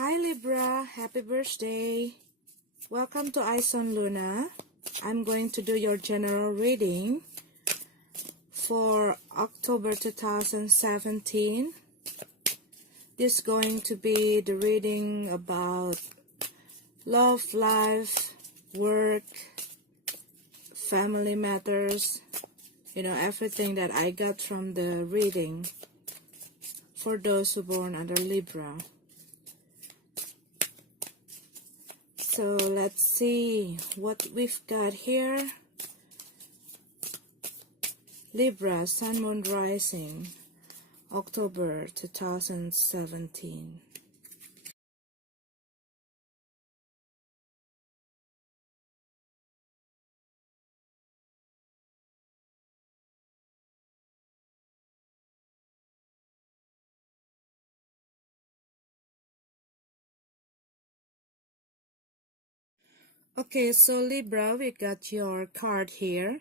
Hi Libra, happy birthday. Welcome to Eyes on Luna. I'm going to do your general reading for October 2017. This is going to be the reading about love, life, work, family matters, everything that I got from the reading for those who born under Libra. So let's see what we've got here. Libra, Sun, Moon, Rising, October 2017. Okay, so Libra, we got your card here.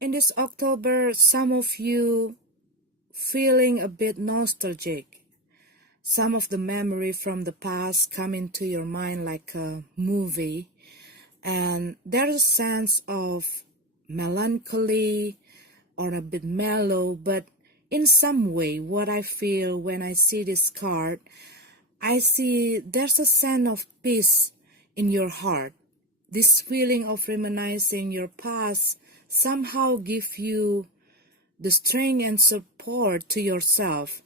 In this October, some of you feeling a bit nostalgic. Some of the memory from the past come into your mind like a movie. And there's a sense of melancholy or a bit mellow, but in some way, what I feel when I see this card, I see there's a sense of peace in your heart. This feeling of reminiscing your past somehow give you the strength and support to yourself.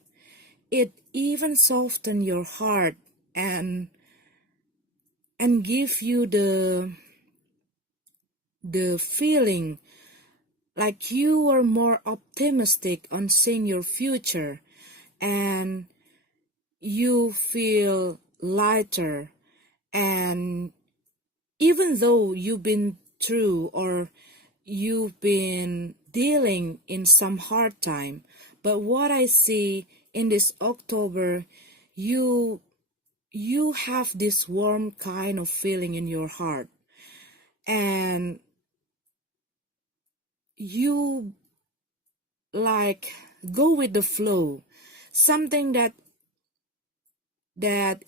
It even soften your heart and give you the feeling like you are more optimistic on seeing your future, and you feel lighter. And even though you've been through or you've been dealing in some hard time, but what I see in this October, you have this warm kind of feeling in your heart, and you like go with the flow, something that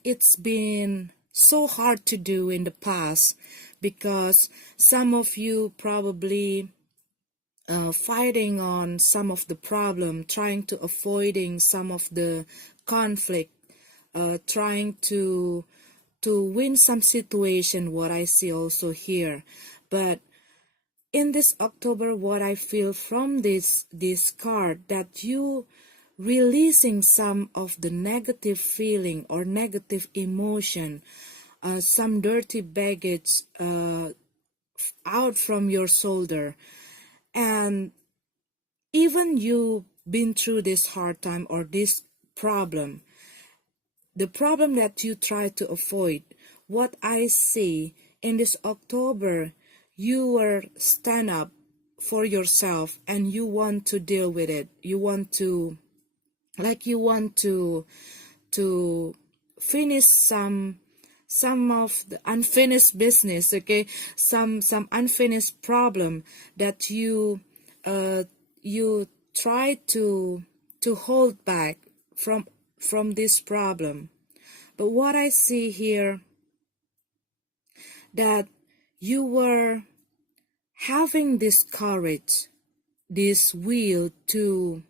it's been so hard to do in the past, because some of you probably fighting on some of the problem, trying to avoiding some of the conflict, trying to win some situation, what I see also here. But in this October, what I feel from this card, that you releasing some of the negative feeling or negative emotion, some dirty baggage out from your shoulder. And even you been through this hard time or this problem, the problem that you try to avoid, what I see in this October, you will stand up for yourself and you want to deal with it. You want to finish some of the unfinished business, okay? Some unfinished problem that you try to hold back from this problem. But what I see here, that you were having this courage, this will to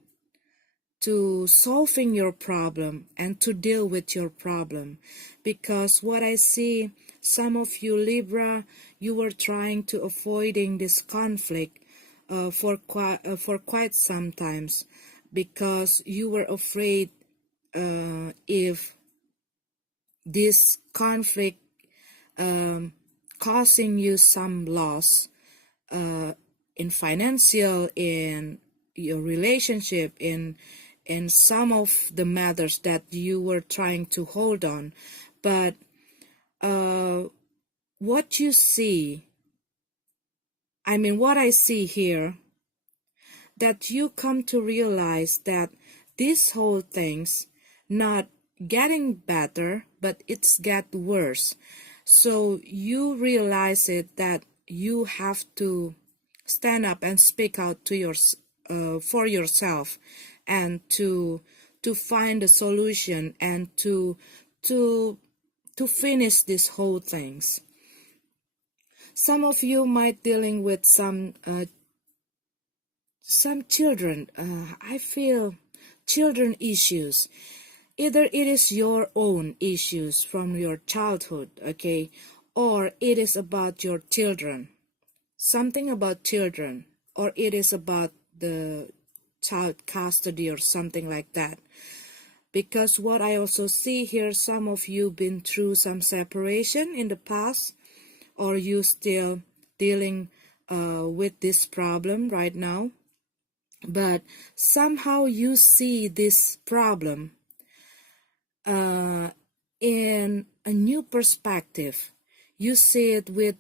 solving your problem and to deal with your problem. Because what I see, some of you Libra, you were trying to avoiding this conflict for quite some times, because you were afraid if this conflict causing you some loss in financial, in your relationship, in some of the matters that you were trying to hold on. But what you see, what I see here, that you come to realize that this whole thing's not getting better, but it's get worse. So you realize it, that you have to stand up and speak out to for yourself, and to find a solution, and to to finish this whole things. Some of you might dealing with some children. I feel children issues. Either it is your own issues from your childhood, okay, or it is about your children, something about children, or it is about the child custody or something like that. Because what I also see here, some of you been through some separation in the past, or you still dealing with this problem right now, but somehow you see this problem in a new perspective. You see it with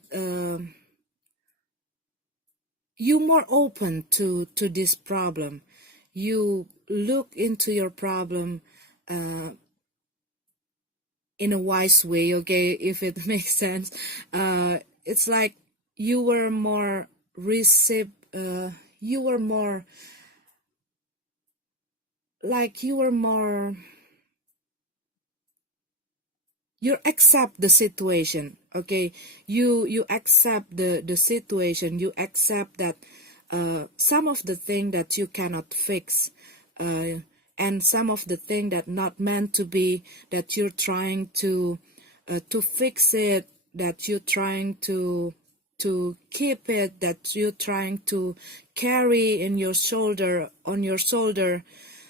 you more open to this problem. You look into your problem in a wise way, okay, if it makes sense. It's like you were more you were more like you were more you accept the situation, okay, you accept the situation. You accept that some of the thing that you cannot fix, and some of the thing that not meant to be, that you're trying to fix it, that you're trying to keep it, that you're trying to carry in your shoulder, on your shoulder,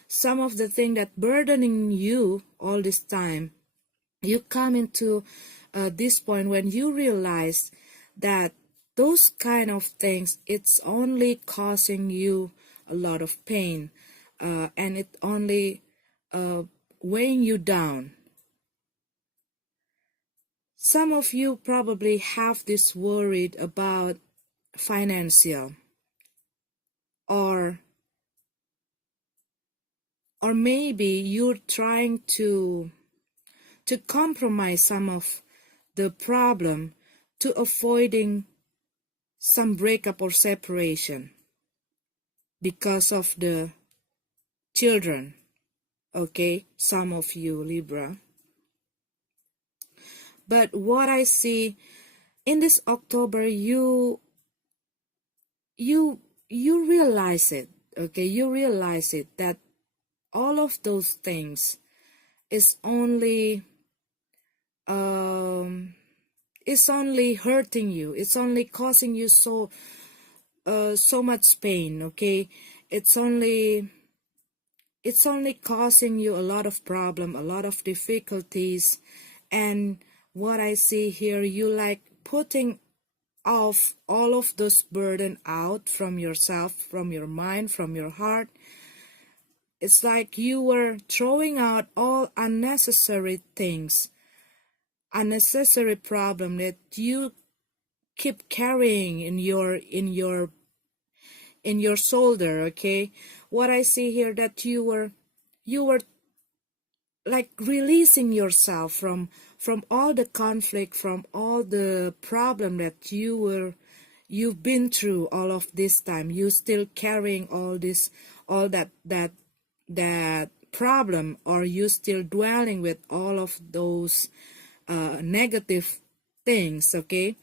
some of the thing that burdening you all this time. You come into this point when you realize that those kind of things, it's only causing you a lot of pain, and it only weighing you down. Some of you probably have this worried about financial, or maybe you're trying to compromise some of the problem to avoiding some breakup or separation because of the children, okay, some of you Libra. But what I see in this October, you realize it, okay, you realize it, that all of those things is only it's only hurting you, it's only causing you so much pain, okay. It's only causing you a lot of problem, a lot of difficulties. And what I see here, you like putting off all of those burden out from yourself, from your mind, from your heart. It's like you were throwing out all unnecessary things, unnecessary problem that you keep carrying in your shoulder, okay. What I see here, that you were like releasing yourself from all the conflict, from all the problem that you've been through all of this time. You still carrying all that problem, or you still dwelling with all of those negative things, okay.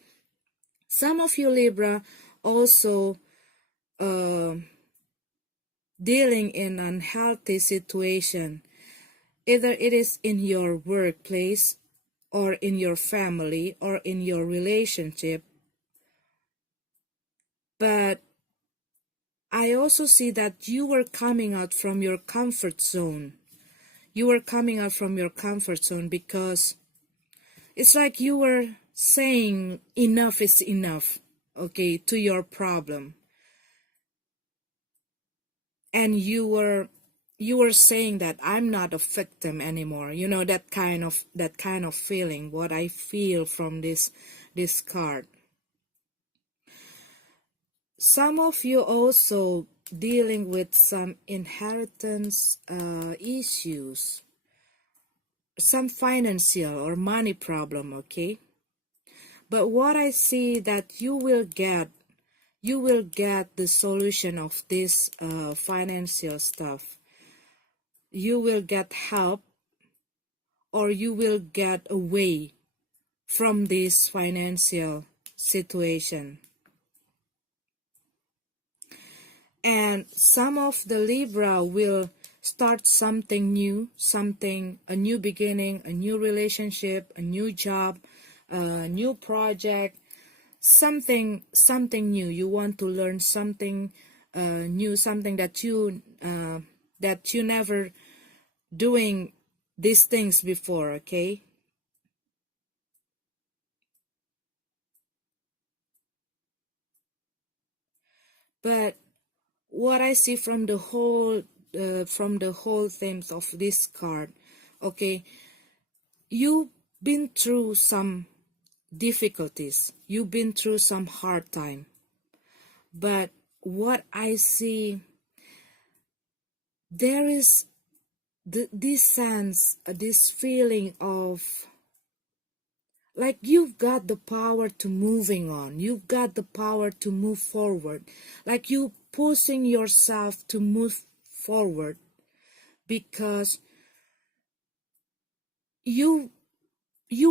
Some of you Libra also dealing in unhealthy situation. Either it is in your workplace, or in your family, or in your relationship. But I also see that you were coming out from your comfort zone. You were coming out from your comfort zone because it's like you were saying enough is enough, okay, to your problem. And you were saying that I'm not a victim anymore. You know, that kind of feeling, what I feel from this card. Some of you also dealing with some inheritance issues, some financial or money problem, okay. But what I see, that you will get the solution of this financial stuff. You will get help, or you will get away from this financial situation. And some of the Libra will start something new, a new beginning, a new relationship, a new job, a new project, something new. You want to learn something new, something that you never doing these things before, okay? But what I see from the whole themes of this card, okay, you've been through some difficulties, you've been through some hard time, but what I see, there is this sense, this feeling of like you've got the power to moving on, you've got the power to move forward, like you pushing yourself to move forward, because you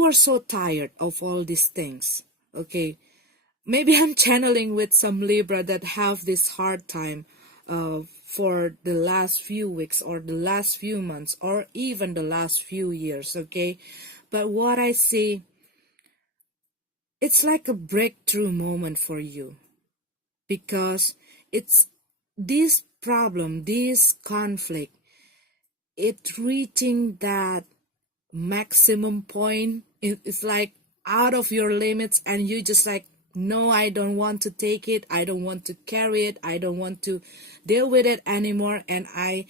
are so tired of all these things, okay? Maybe I'm channeling with some Libra that have this hard time for the last few weeks or the last few months or even the last few years, okay? But what I see, it's like a breakthrough moment for you, because it's this problem, this conflict, it reaching that maximum point. It's like out of your limits, and you just like, no, I don't want to take it, I don't want to carry it, I don't want to deal with it anymore, and I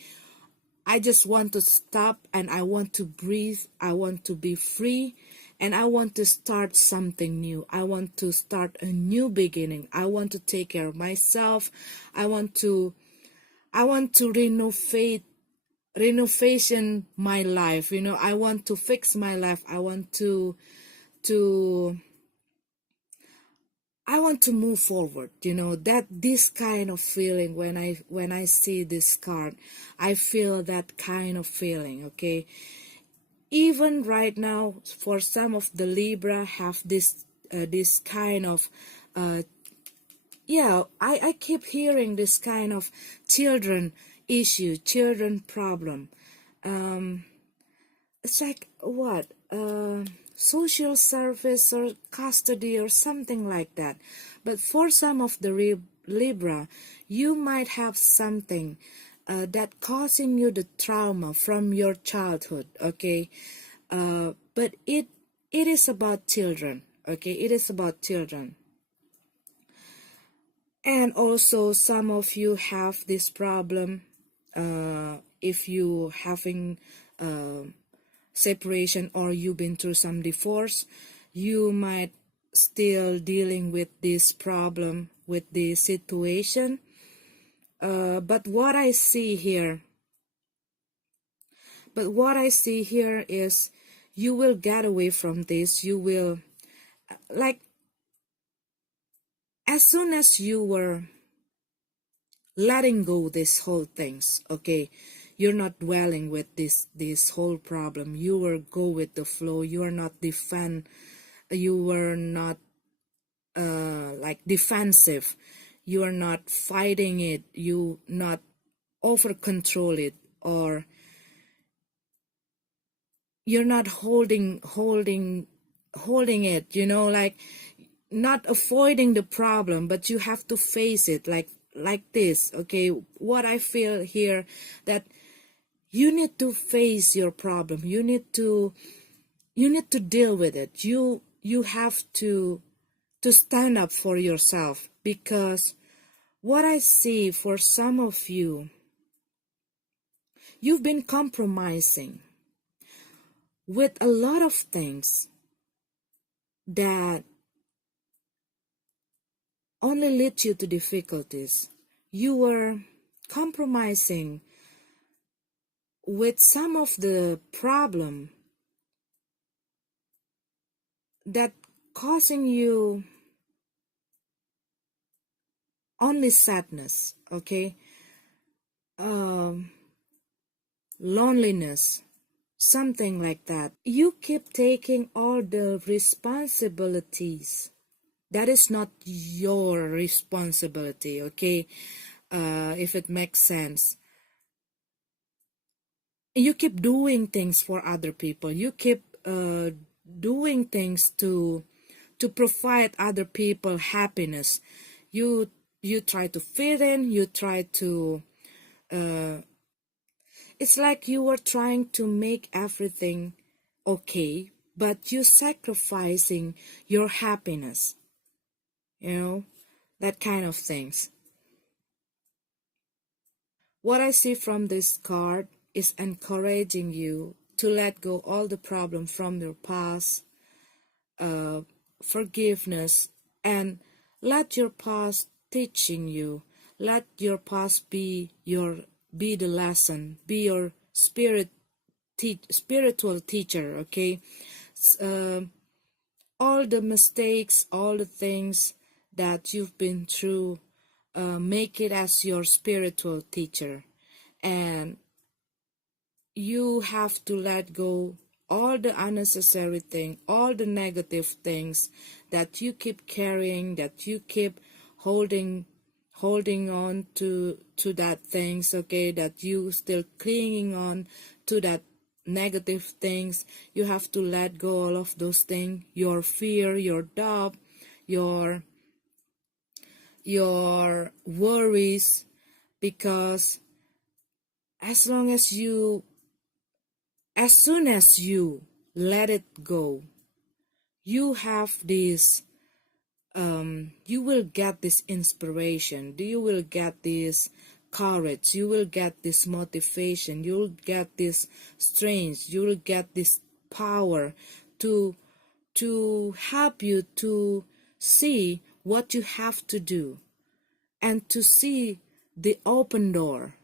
just want to stop, and I want to breathe, I want to be free, and I want to start something new. I want to start a new beginning. I want to take care of myself. I want to renovation my life, you know. I want to fix my life. I want to move forward, you know. That this kind of feeling, when I see this card, I feel that kind of feeling, okay? Even right now, for some of the Libra have this kind of I keep hearing this kind of children issue, children problem. It's like what, social service or custody or something like that. But for some of the Libra, you might have something that causing you the trauma from your childhood, okay? But it is about children, okay? It is about children. And also some of you have this problem, if you having separation or you've been through some divorce, you might still dealing with this problem, with this situation. But what I see here is you will get away from this. You will, like, as soon as you were letting go this whole things, okay, you're not dwelling with this whole problem, you will go with the flow, you are not you were not like defensive, you are not fighting it, you not over control it, or you're not holding it, you know, like not avoiding the problem, but you have to face it like this, okay? What I feel here, that you need to face your problem, you need to deal with it, you have to stand up for yourself, because what I see for some of you, you've been compromising with a lot of things that only lead you to difficulties. You were compromising with some of the problem that causing you only sadness, okay? Loneliness, something like that. You keep taking all the responsibilities. That is not your responsibility, okay? If it makes sense. You keep doing things for other people. You keep doing things to provide other people happiness. You try to fit in. You try to. It's like you are trying to make everything okay, but you're sacrificing your happiness. You know, that kind of things. What I see from this card is encouraging you to let go all the problems from your past, uh, forgiveness, and let your past teaching you. Let your past be the lesson, be your spiritual teacher. Okay, uh, all the mistakes, all the things that you've been through, make it as your spiritual teacher, and you have to let go all the unnecessary thing, all the negative things that you keep carrying, that you keep holding on to that things, okay, that you still clinging on to that negative things. You have to let go all of those things, your fear, your doubt, your worries, because as long as you as soon as you let it go, you have this, you will get this inspiration, you will get this courage, you will get this motivation, you will get this strength, you will get this power to help you to see what you have to do and to see the open door.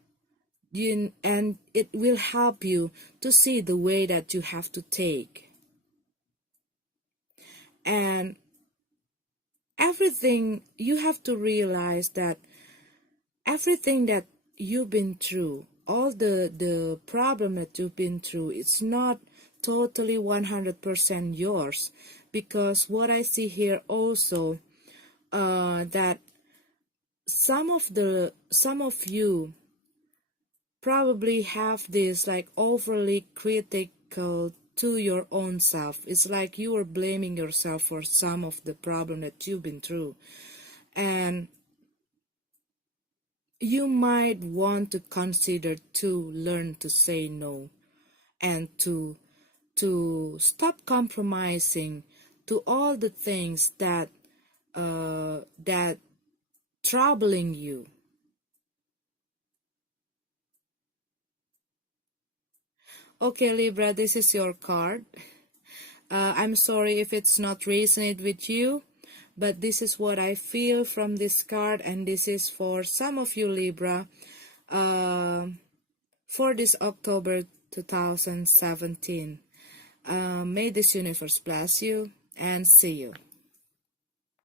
And it will help you to see the way that you have to take. And everything, you have to realize that everything that you've been through, all the problem that you've been through, it's not totally 100% yours. Because what I see here also, that some of you probably have this like overly critical to your own self. It's like you are blaming yourself for some of the problem that you've been through, and you might want to consider to learn to say no, and to stop compromising to all the things that troubling you. Okay, Libra, this is your card. I'm sorry if it's not resonate with you, but this is what I feel from this card, and this is for some of you, Libra, for this October 2017. May this universe bless you, and see you.